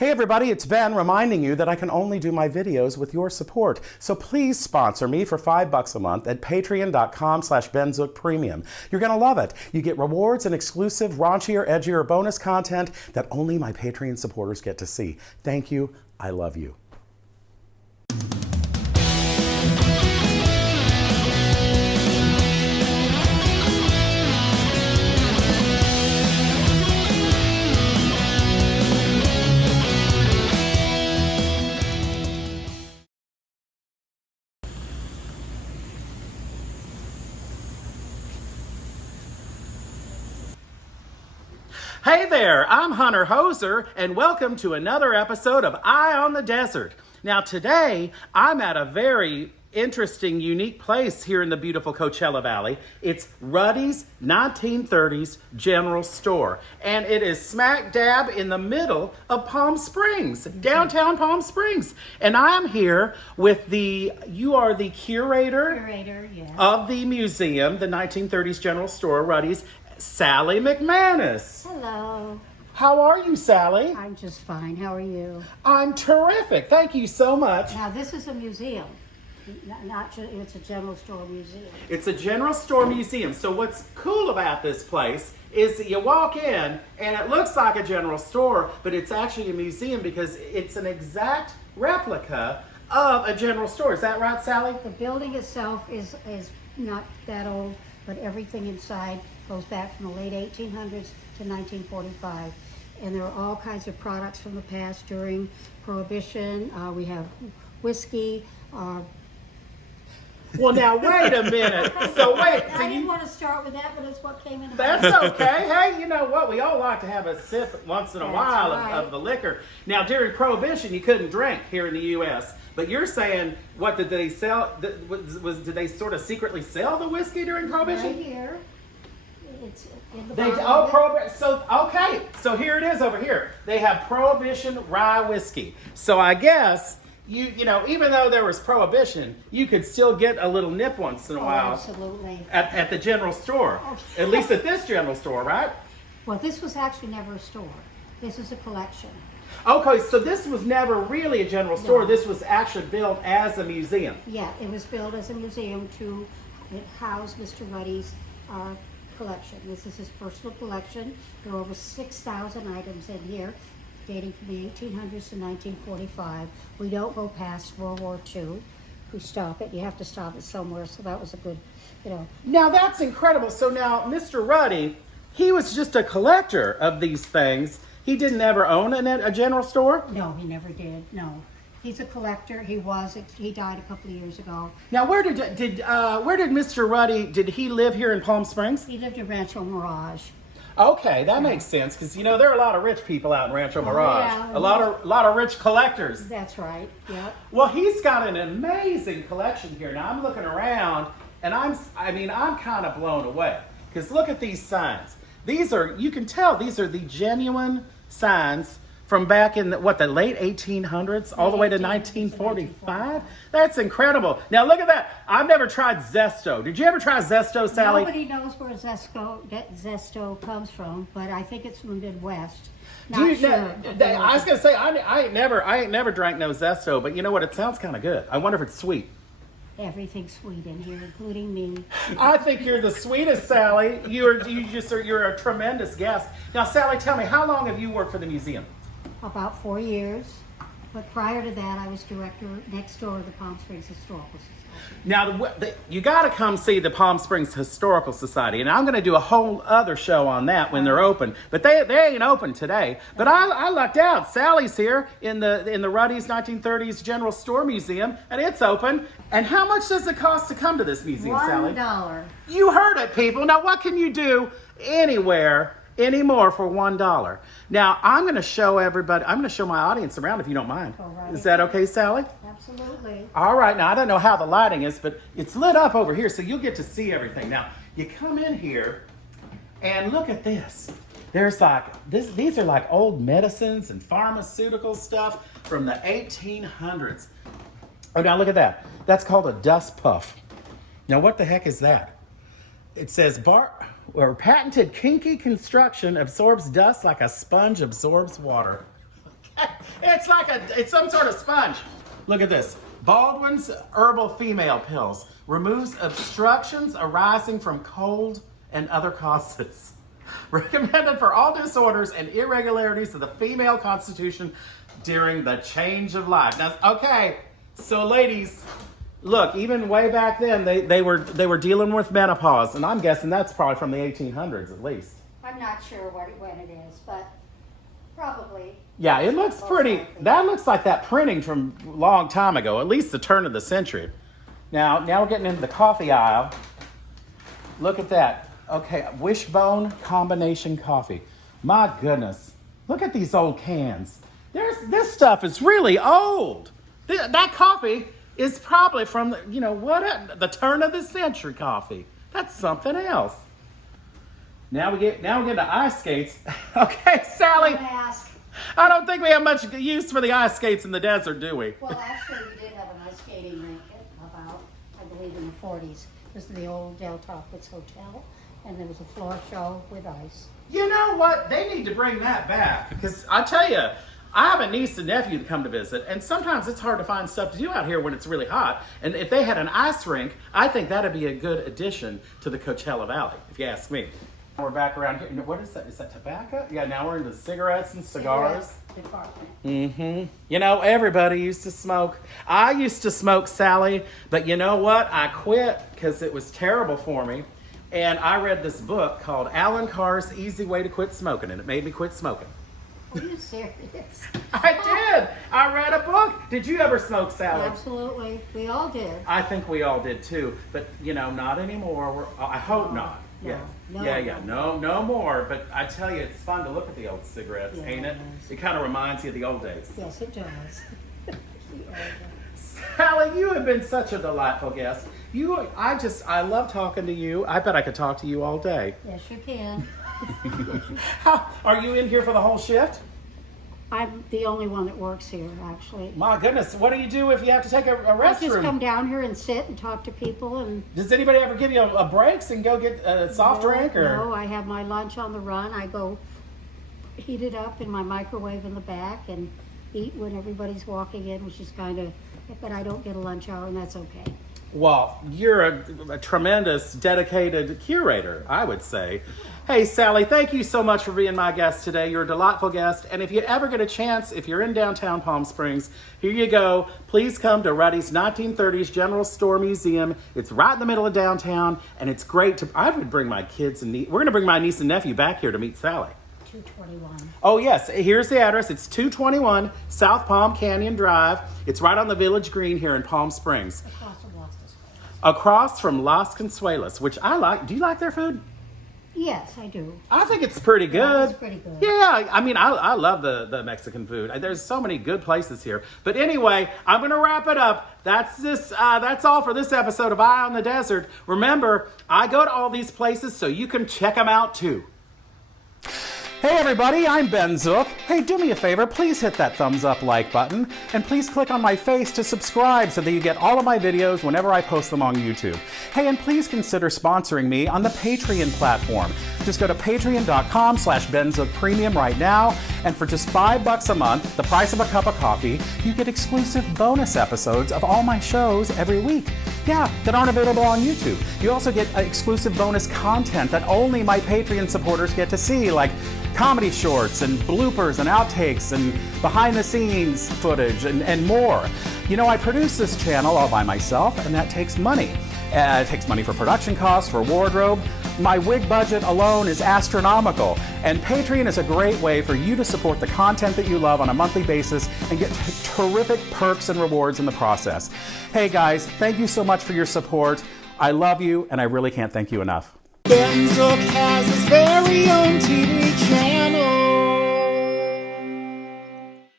Hey everybody, it's Ben reminding you that I can only do my videos with your support. So please sponsor me for $5 a month at patreon.com/BenZookPremium. You're gonna love it. You get rewards and exclusive, raunchier, edgier bonus content that only my Patreon supporters get to see. Thank you. I love you. Hey there, I'm Hunter Hoser, and welcome to another episode of Eye on the Desert. Now today, I'm at a very interesting, unique place here in the beautiful Coachella Valley. It's Ruddy's 1930s General Store, and it is smack dab in the middle of Palm Springs, downtown Palm Springs. And I'm here with you are the curator Yes. of the museum, the 1930s General Store, Ruddy's, Sally McManus. Hello. How are you, Sally? I'm just fine. How are you? I'm terrific. Thank you so much. Now, this is a museum. It's a general store museum. It's a general store museum. So what's cool about this place is that you walk in and it looks like a general store, but it's actually a museum because it's an exact replica of a general store. Is that right, Sally? The building itself is not that old, but everything inside goes back from the late 1800s to 1945. And there are all kinds of products from the past during Prohibition. We have whiskey. Well, now, wait a minute. So wait. I didn't want to start with that, but it's what came in. That's okay. Hey, you know what? We all like to have a sip once in a while of the liquor. Now, during Prohibition, you couldn't drink here in the U.S., but you're saying, what did they sell? Did they sort of secretly sell the whiskey during Prohibition? Right here. It's in the So here it is over here. They have Prohibition Rye Whiskey. So I guess you know, even though there was Prohibition, you could still get a little nip once in a while. Absolutely. At the general store. Oh. At least at this general store, right? Well, this was actually never a store. This is a collection. Okay, so this was never really a general store. No. This was actually built as a museum. Yeah, it was built as a museum to house Mr. Ruddy's collection. This is his personal collection. There are over 6,000 items in here, dating from the 1800s to 1945. We don't go past World War II. We stop it. You have to stop it somewhere, so that was a good, you know. Now that's incredible. So now Mr. Ruddy, he was just a collector of these things. He didn't ever own a general store? No, he never did. No. He's a collector. He died a couple of years ago. Now where did Mr. Ruddy, did he live here in Palm Springs? He lived in Rancho Mirage. Okay, that makes sense, because you know there are a lot of rich people out in Rancho Mirage. Yeah. A lot of rich collectors. That's right. Yep. Well, he's got an amazing collection here. Now I'm looking around, and I'm kind of blown away, because look at these signs. You can tell these are the genuine signs from back in the late 1800s all the way to 1945. That's incredible. Now look at that. I've never tried Zesto. Did you ever try Zesto, Sally? Nobody knows where Zesto comes from, but I think it's from the Midwest. I was gonna say I ain't never drank no Zesto, but you know what? It sounds kind of good. I wonder if it's sweet. Everything's sweet in here, including me. I think you're the sweetest, Sally. You're a tremendous guest. Now, Sally, tell me, how long have you worked for the museum? About 4 years. But prior to that, I was director next door of the Palm Springs Historical Society. Now, you got to come see the Palm Springs Historical Society, and I'm going to do a whole other show on that when they're open. But they ain't open today. But I lucked out. Sally's here in the Ruddy's 1930s General Store Museum, and it's open. And how much does it cost to come to this museum, Sally? $1. You heard it, people. Now, what can you do anywhere anymore for $1? Now, I'm going to show my audience around if you don't mind. Alrighty. Is that okay, Sally? Absolutely. All right. Now, I don't know how the lighting is, but it's lit up over here, so you'll get to see everything. Now, you come in here and look at this. These are like old medicines and pharmaceutical stuff from the 1800s. Oh, now look at that. That's called a dust puff. Now, what the heck is that? It says patented kinky construction absorbs dust like a sponge absorbs water. it's some sort of sponge. Look at this. Baldwin's Herbal Female Pills removes obstructions arising from cold and other causes. Recommended for all disorders and irregularities of the female constitution during the change of life. Now, okay, so ladies, look, even way back then, they were dealing with menopause, and I'm guessing that's probably from the 1800s at least. I'm not sure when it is, but probably. Yeah, it looks pretty. That looks like that printing from a long time ago, at least the turn of the century. Now we're getting into the coffee aisle. Look at that. Okay, Wishbone Combination Coffee. My goodness, look at these old cans. This stuff is really old. That coffee is probably from the turn of the century coffee. That's something else. Now we get to ice skates. Okay, Sally. I don't think we have much use for the ice skates in the desert, do we? Well, actually, we did have an ice skating rink about, I believe, in the 40s. This is the old Del Taco's Hotel, and there was a floor show with ice. You know what? They need to bring that back, because I tell you, I have a niece and nephew that come to visit, and sometimes it's hard to find stuff to do out here when it's really hot. And if they had an ice rink, I think that'd be a good addition to the Coachella Valley, if you ask me. We're back around here. What is that? Is that tobacco? Yeah, now we're into cigarettes and cigars. Mm-hmm. You know, everybody used to smoke. I used to smoke, Sally, but you know what? I quit because it was terrible for me. And I read this book called Alan Carr's Easy Way to Quit Smoking, and it made me quit smoking. Are you serious? I did. I read a book. Did you ever smoke, Sally? Absolutely. We all did. I think we all did too, but not anymore. I hope not. No more. But I tell you, it's fun to look at the old cigarettes, ain't it? It kind of reminds you of the old days. Yes, it does. Sally, you have been such a delightful guest. I love talking to you. I bet I could talk to you all day. Yes, you can. Are you in here for the whole shift? I'm the only one that works here, actually. My goodness, what do you do if you have to take a restroom? I just come down here and sit and talk to people. And does anybody ever give you a breaks and go get a soft drink? Or? No, I have my lunch on the run. I go heat it up in my microwave in the back and eat when everybody's walking in, which is but I don't get a lunch hour, and that's okay. Well, you're a tremendous, dedicated curator, I would say. Hey, Sally, thank you so much for being my guest today. You're a delightful guest. And if you ever get a chance, if you're in downtown Palm Springs, here you go. Please come to Ruddy's 1930s General Store Museum. It's right in the middle of downtown, and it's great I would bring my kids and we're going to bring my niece and nephew back here to meet Sally. 221. Oh, yes. Here's the address. It's 221 South Palm Canyon Drive. It's right on the Village Green here in Palm Springs. Across from Las Consuelas, which I like. Do you like their food? Yes, I do. I think it's pretty good. Yeah, it's pretty good. Yeah, I mean, I love the Mexican food. There's so many good places here. But anyway, I'm going to wrap it up. That's all for this episode of Eye on the Desert. Remember, I go to all these places so you can check them out too. Hey everybody, I'm Ben Zook. Hey, do me a favor, please hit that thumbs up like button, and please click on my face to subscribe so that you get all of my videos whenever I post them on YouTube. Hey, and please consider sponsoring me on the Patreon platform. Just go to patreon.com/BenZookPremium right now, and for just $5 a month, the price of a cup of coffee, you get exclusive bonus episodes of all my shows every week. Yeah, that aren't available on YouTube. You also get exclusive bonus content that only my Patreon supporters get to see, like comedy shorts and bloopers and outtakes and behind the scenes footage and more. I produce this channel all by myself, and that takes money. It takes money for production costs, for wardrobe. My wig budget alone is astronomical, and Patreon is a great way for you to support the content that you love on a monthly basis and get terrific perks and rewards in the process. Hey guys, thank you so much for your support. I love you, and I really can't thank you enough. Ben Zook has his very own TV channel.